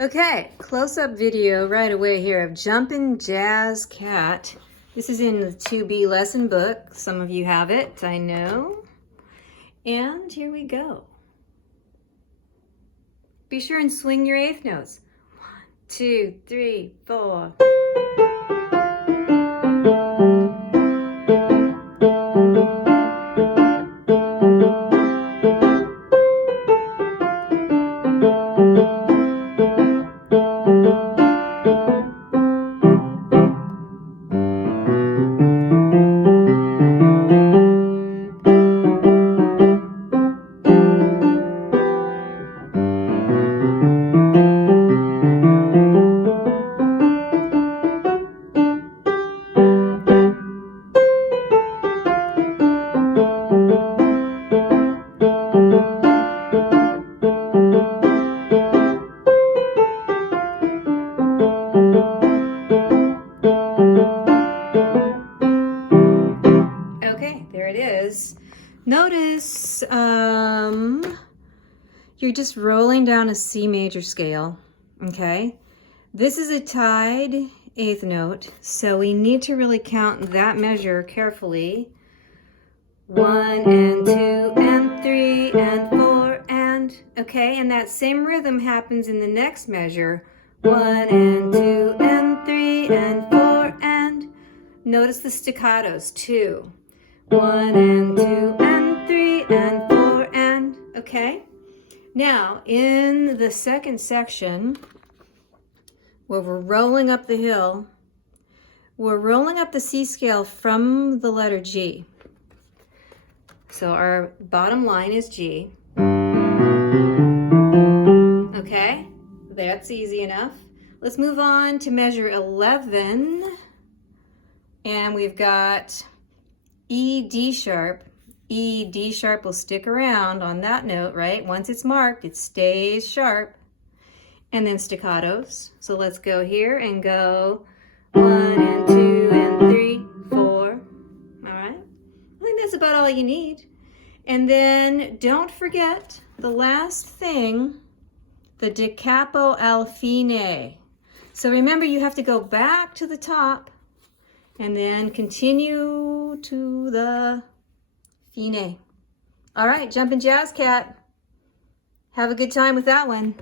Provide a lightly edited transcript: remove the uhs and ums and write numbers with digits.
Okay, close-up video right away here of Jumpin' Jazz Cat. This is in the 2B lesson book. Some of you have it, I know. And here we go. Be sure and swing your eighth notes. 1, 2, 3, 4. Okay, there it is. Notice you're just rolling down a C major scale, okay? This is a tied eighth note, so we need to really count that measure carefully. 1 and 2 and 3 and 4 and, okay? And that same rhythm happens in the next measure. 1 and 2 and 3 and 4 and, notice the staccatos, 2. 1 and 2 and 3 and 4 and, okay? Now, in the second section, where we're rolling up the hill, we're rolling up the C scale from the letter G. So our bottom line is G. Okay, that's easy enough. Let's move on to measure 11. And we've got E, D sharp. E, D sharp will stick around on that note, right? Once it's marked, it stays sharp. And then staccatos. So let's go here and go 1 and 2 and 3, 4. All right. I think that's about all you need. And then don't forget the last thing, the da capo al fine. So remember, you have to go back to the top and then continue to the fine. All right, Jumpin' Jazz Cat. Have a good time with that one.